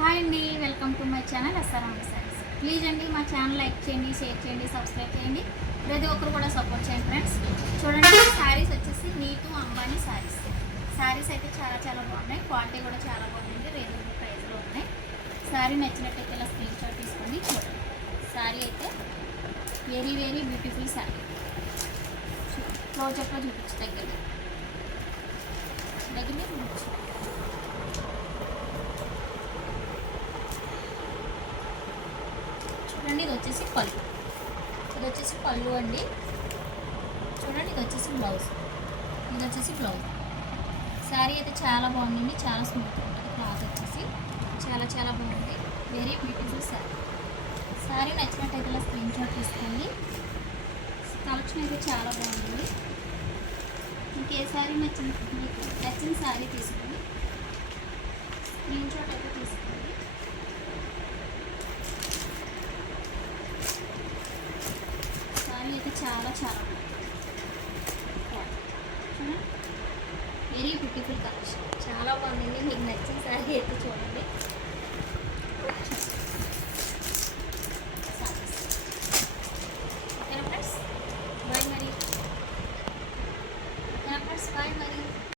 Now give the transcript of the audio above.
Hi అండి, welcome to my channel SRMD sarees. Please అండి మా ఛానల్ లైక్ చేయండి, షేర్ చేయండి, సబ్స్క్రైబ్ చేయండి. ప్రతి ఒక్కరు కూడా సపోర్ట్ చేయండి ఫ్రెండ్స్. చూడండి, శారీస్ వచ్చేసి నీటు అంబానీ శారీస్. శారీస్ అయితే చాలా చాలా బాగున్నాయి, క్వాలిటీ కూడా చాలా బాగుంది, రీజనబుల్ ప్రైస్లో ఉన్నాయి. శారీ నచ్చినట్టయితే ఇలా స్క్రీన్ షాట్ తీసుకొని చూడండి. శారీ అయితే వెరీ వెరీ బ్యూటిఫుల్ శారీ. క్లోజప్లో చూపించు, దగ్గర చూపించు. చూడండి, ఇది వచ్చేసి పళ్ళు అండి. చూడండి, ఇది వచ్చేసి బ్లౌజ్. శారీ అయితే చాలా బాగుంది, చాలా స్మూత్గా ఉంటుంది. క్లాత్ వచ్చేసి చాలా చాలా బాగుంది, వెరీ బ్యూటిఫుల్ శారీ. శారీ నచ్చినట్టయితే ఇలా స్క్రీన్ షాట్ తీసుకోండి. కలెక్షన్ అయితే చాలా బాగుంది. మీకు ఏ శారీ నచ్చిన శారీ తీసుకోండి, స్క్రీన్ షాట్ అయితే తీసుకోండి. అయితే చాలా చాలా వెరీ బ్యూటిఫుల్ కలెక్షన్, చాలా బాగుంది. మీకు నచ్చిన శారీ అయితే చూడండి.